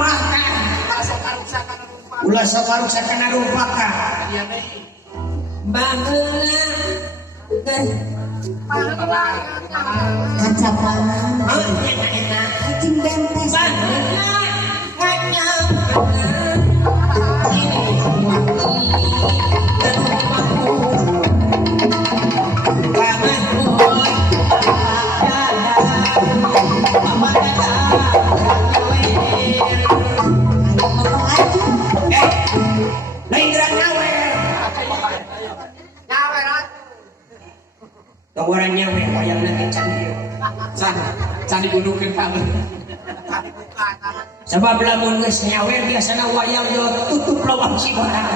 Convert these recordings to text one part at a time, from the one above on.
makan ulah sakaruksakan rupakan baheula kacapangan cing dempes Kawaran nyawe wayang nanti candi gunungkeun kabeh. Sebab lamun geus nyawe biasana wayang yo tutup lawang si barang.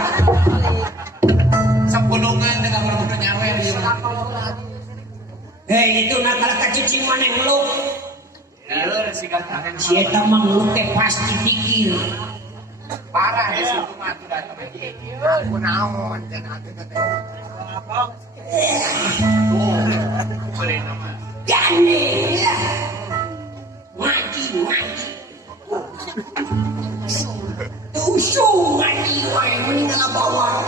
Sapulungan dengan berbuka nyawe bieu. Itu nakal kacicing maneh ngeluk. Heuh siga tangan si eta mah ngeluk teh pasti pikir. Parah ya situ mah tuh datang aja. Kunaon cenah teh. Boleh nama gane ya ngaji tusu ngaji wae meninggal bawah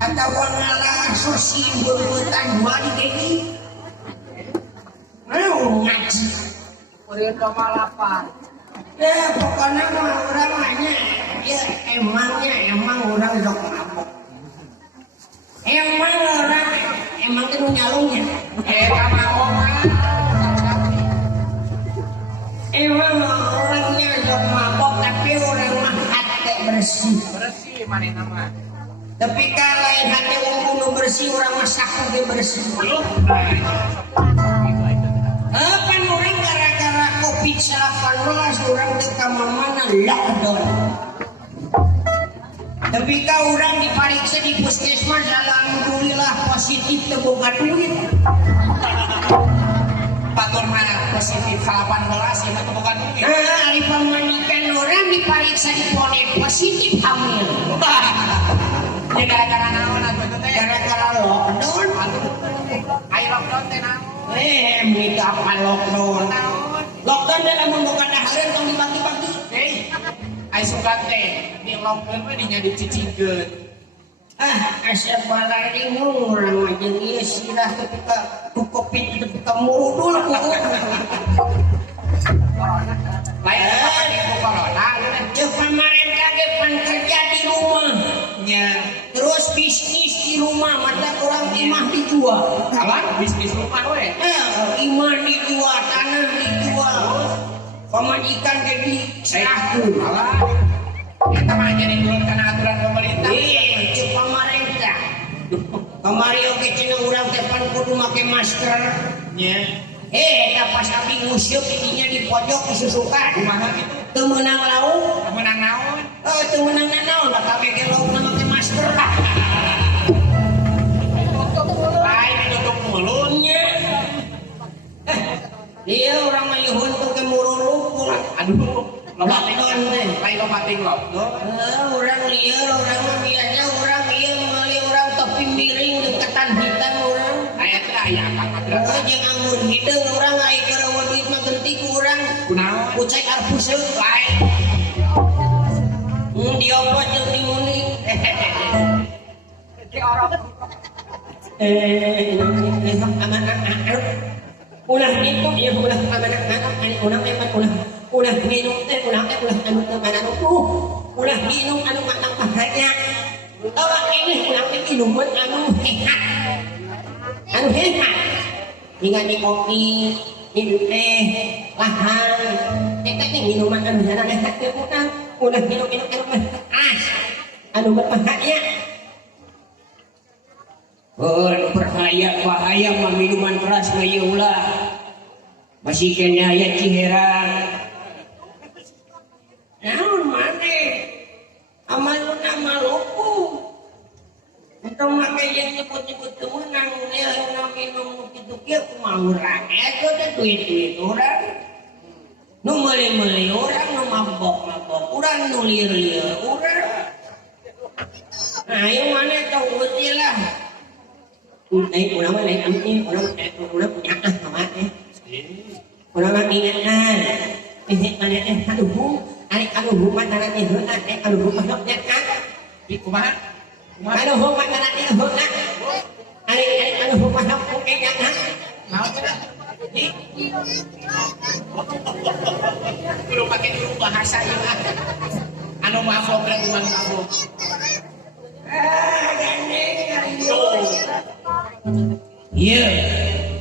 atau ngalah sosi bebutan wali dedi mau ngaji urang pamalapan ya pokoknya mah urang mah ya emang urang dok mabok. Emang itu nyalungnya. Emang orangnya jok mabok tapi orang mah hati bersih. Bersih mana nama? Tapi kalau lain hati wong bersih orang mah saku bersih. Pan orang gara-gara COVID-19 orang teh ka mana lockdown. Tapi kau orang diperiksa di puskesmas alhamdulillah positif terbuka duit. Patur mana positif 18 itu terbuka duit. Hari pemanikan orang diperiksa di Ponek positif hamil. Ini gara-gara naon atau itu teh? Gara-gara lockdown. Ayo lockdown teh naon? Minta apa lockdown? Lockdown dalam membuka dahareun tong dibagi-bagi. Ai suka teh di lockdown mah dinya dicicikeun. Asa balari urang mah jeung ieu sirah ketika Covid ketika murudul ku. Lain apa di corona jeung pamarentah ge pan kerja di rumah. Nya, terus bisnis di rumah mata orang imah dijual. Apa? Bisnis rumah we? Imah dijual, tanah dijual. Pemajikan jadi serahkan. Kita mah jadi nurut karena aturan pemerintah. Cek pemerintah. Kemari oke cina urang tepan kudu make masker. Nya. Pas abdi ngusyuk ininya di pojok disusukan. Kumaha kitu? Teu meunang lauk. Teu meunang naon? Teu meunang naon, da kabeh ge laukna make masker. Lain ditutup mulutnya. Dia orang mah yuhun tuh ke murulupul. Aduh, lobating teh, lain lobating loh. Orang lieur, orang mah biasanya orang ieu meuli orang topi miring deketan hitam orang. Aya teh aya apa? Jeung anggur hideung orang aya keur duit mah genti ku urang. Kunaon? Kucek arpuseun lain. Diopo jeung dimuni. Ki orang. Ulah itu dia ulah ulah minum teh ulah anu teh mana ulah minum anu matang pahanya. Ini ulah minuman anu sehat. Anu sehat. Hingga di kopi, minum teh, lahang. Eta teh minuman anu sehat teh ulah minum anu anu berbahaya. Bahaya mah minuman keras mah ieu ulah. Masih kena aya ciheran. Naon mane? Amaluna maluku. Entong make yang nyebut-nyebut temenang nya minum kitu kieu kumaha urang. Eta teh duit-duit urang. Nu meuli-meuli urang, nu mabok-mabok urang, nu lieur-lieur urang. Nah, ieu mane tong uti lah. Urang mah lain amni, urang punya sama Urang ingetan. Ini mana aduh, aduh mataran itu, aduh masuknya kan? Di kumaha? Aduh mataran itu, aduh masuk mungkinnya kan? Naon cenah? Di. Kudu pake dulu bahasa ieu mah. Anu mafok rek uang mafok. Iya,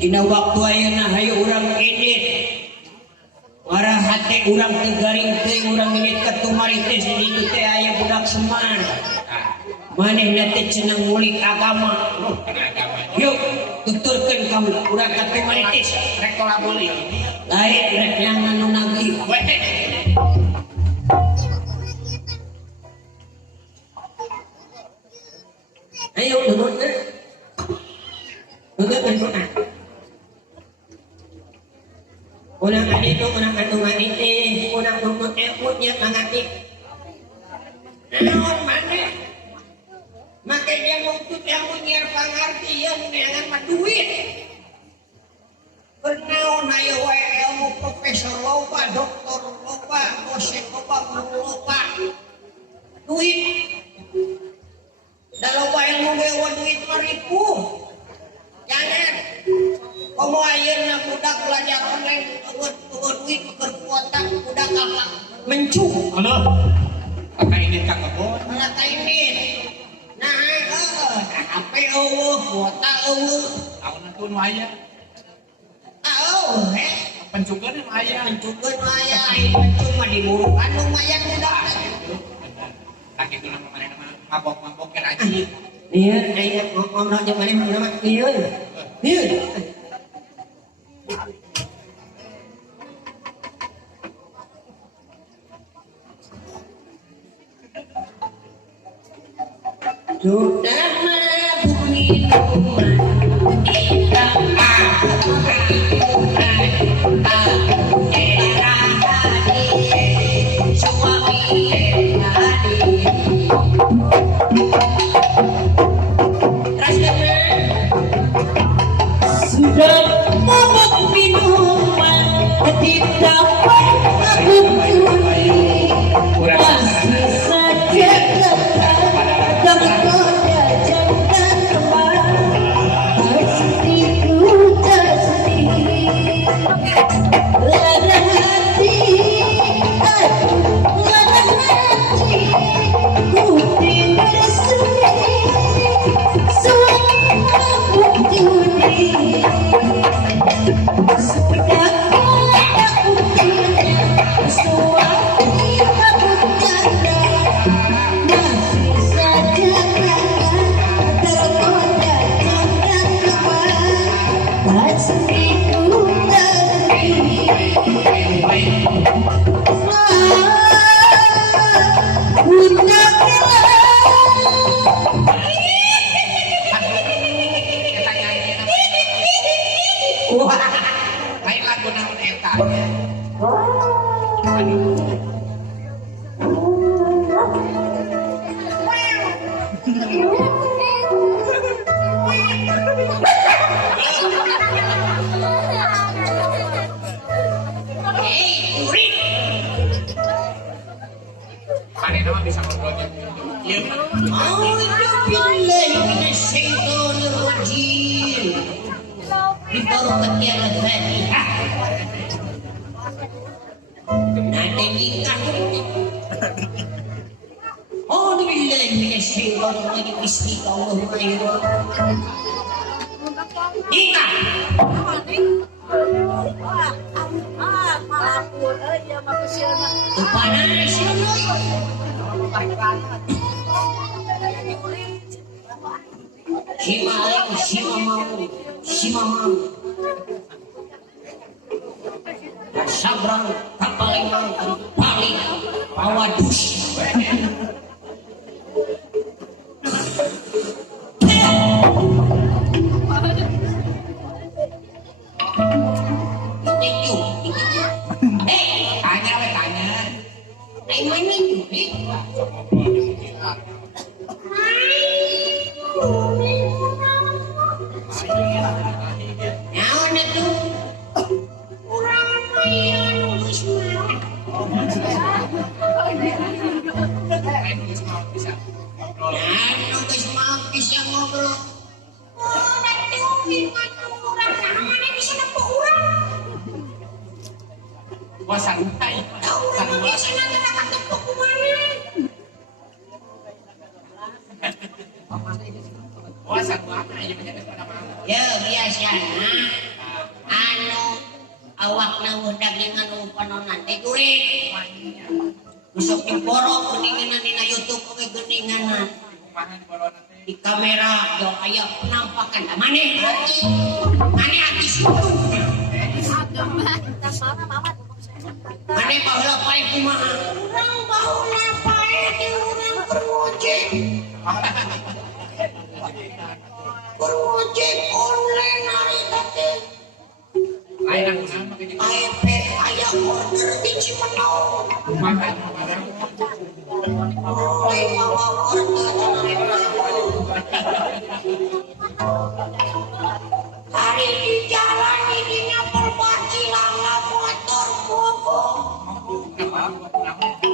dina waktu ayeuna hayu urang edit. Warah hate urang teu garing teuing urang edit katumari teh ditu teh aya budak Semar. Manehna teh cenah ngulik agama. Yuk, tuturkeun kamu urang katumari teh Rek tola beli. lain rek yang anu nagih. Ayo duduk deh. Duduk duduk. Unang adi tu, unang anu adi teh, unang duduk ekutnya mangati. Naon mana? Maka dia nuntut yang menyiar pengertian dengan mah duit. Bernaon ayo wae ilmu profesor loba, doktor loba, dosen loba, guru loba. Duit. Dalam ilmu dewa duit maripu. Jangan. Kamu ayeuna budak belajar online duit berkuota budak kakak mencu. Halo. Apa ini Kak Kebon? Malah ini. Nah, HP eueuh, kuota eueuh. Tahun itu aya. Pencukeun aya. Pencukeun aya, pencu mah diburukan lumayan budak. Tak itu nama mana nama mabok-mabok ke rajin. Iya, aya ngomong jeung maneh nama ieu. Ieu. Sudah mabuni rumah kita sudah mabuk minuman tidak aku beri masih saja tetap tergoda jangan kembali hatiku tersedih lada hati ku tinggal sendiri semua bukti sudah tak buktinya sesuatu tak buktinya masih saja tergoda jangan kembali hatiku Lain lagu naon eta. Pane nama bisa ngobrolnya. Ieu Dibarokatnya al-Fatihah. Nanti nikah. A'udzu billahi minasyaitonir rajim. Bismillahirrahmanirrahim. Nikah. Kepada si mamang sabrang kapalengang paling pawadus tanya we tanya. mana itu? Naon itu? Urang Lain geus mau bisa ngobrol. Nah, nu geus mau bisa ngobrol. Oh, nanti firman urang nah mana bisa nempo urang. Wah santai. Da urang mah biasa nanti tak ketemu ku mana. Wah sakuana ieu mah geus pada mau. Ya biasana anu awakna udah dengan upanon teh guring. Besok diborok geningan dina YouTube oge geningan. Kumaha diborona teh? Di kamera yang aya penampakan maneh maneh habis itu maneh baheula pae kumaha urang baheula pae di urang berwajib online hari tadi Lain ang kunaon mah kitu. iPad aya order di Cimanau Kumaha? lain bawa order hari di jalan ini nyapel bacilang motor mogok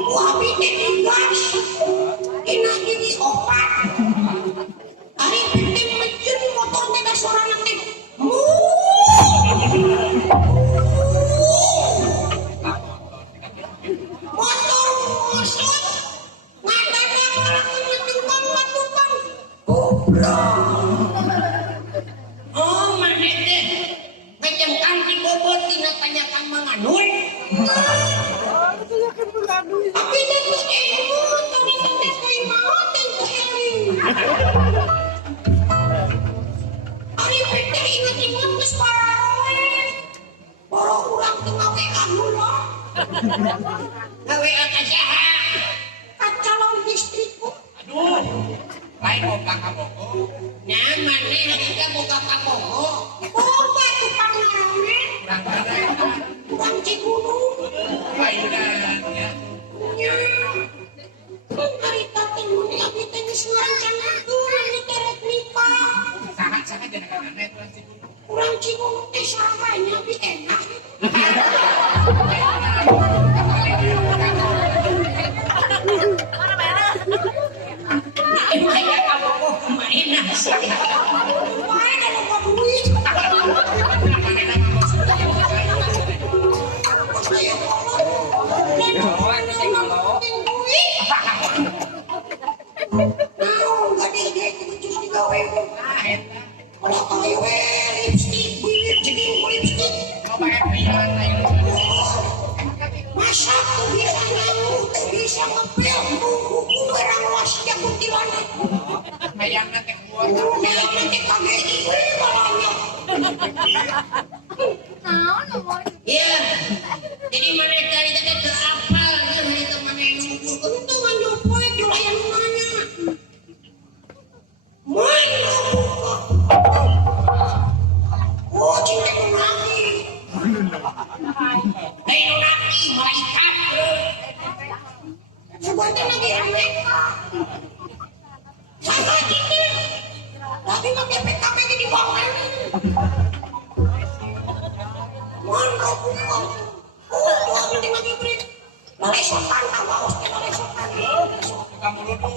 wabi digas ina gini opat hari pintim mejen motor tidak suara nanti motor musut ngadadang ngetengkang ngetengkang oh mana deh macam kangki bobot tina tanyakan manganul tapi dia tuh tapi nanti kaya mau tentu eling hari pindah ingat-ingat kes parawe boro urang tuh ngake kamu loh gawe akasaha kacalon listrikku Aduh. Lain boga ka bogo. nah mana kita buka kabogo boga tuh pangarane Urang kada eta. urang Cigunung Paidan ya. nya hari tadi muni abdi teh geus ngarancanakeun niteret nikah Saha-saha jenengan eta urang Cigunung. urang Cigunung teh saranya bi enak Maya kamu kok kemana sih? Mana lupa duit? Saya ngomong duit. Nah, nggak deh, terus digawe. Kalau kau lipstick, jadi lipstick. Masa tuh bisa nanggu, bisa ngepel, buku barang wasnya kuntilanak. Hayangna teh kuat. Yang nanti KGI malahnya. Ya, jadi mereka itu ke apa? Itu mana yang ngumpul? Itu manjopo itu layan mana? Mana buka? Oh, cinta nunaki. Hei nunaki, malaikat. Sebentar lagi Amerika. Sama kita. Tapi pakai PKP di bawah. Mana buka? Oh, ini lagi beri. Lalesotan, kawaus ke lalesotan. Kamu ludu.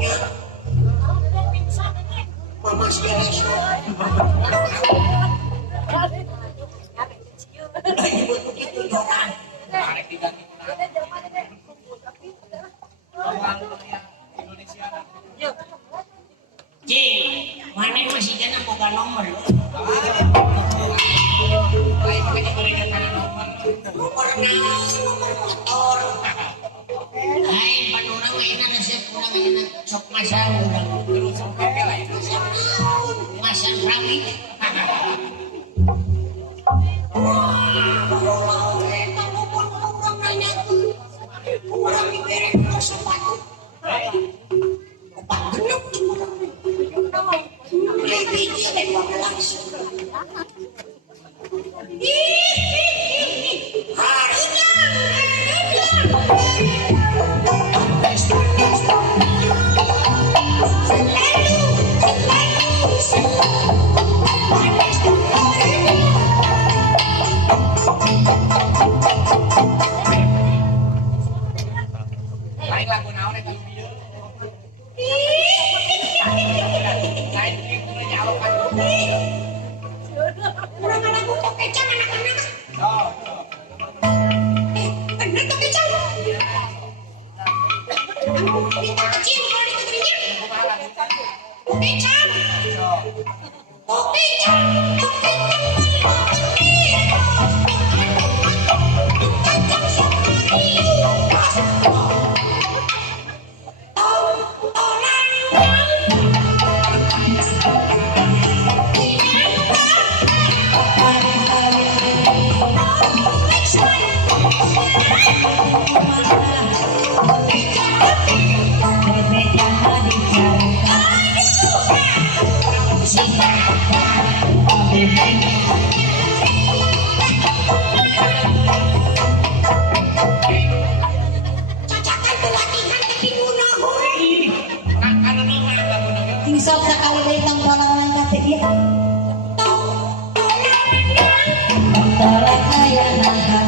Ya. Mama sih ibu begitu doang. Arek diganti kunaon. Orang Indonesia. Cing, mana masih kena boga nomor lo? Lain pakai diberikan kana nomor. Nomor naon, nomor motor. Lain panurang ayeuna resep urang ayeuna sok masang urang. Terus sampai lain. Masang naon? Masang rami. Wah, kalau eta nomor urang nanyakeun. Urang dibere sepatu. Opat genep urang. Lebih dia langsung. Cing, kalau diteringin. Oke, Cang. Oke, Cang. Cacakan tuh latihan tapi kuno. Kalau nama kamu nama. Tisok sakali dari tangkalan kate dia. Antara kaya naga.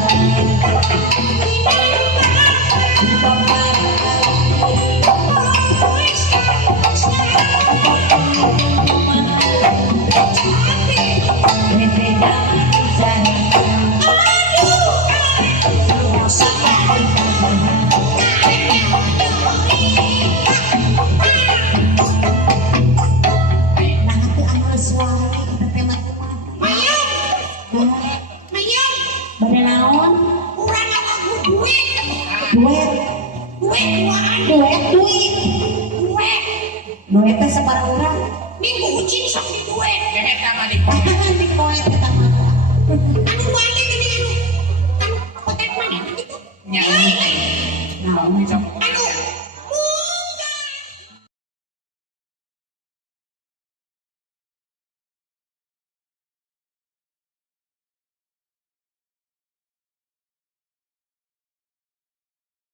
Duit teh sebarang urang. Minggu ucin sok di duit. Hehe sama di. Di koe teh tama. Anu banyak ini anu. Anu apotek mana begitu? Nyai. Nah,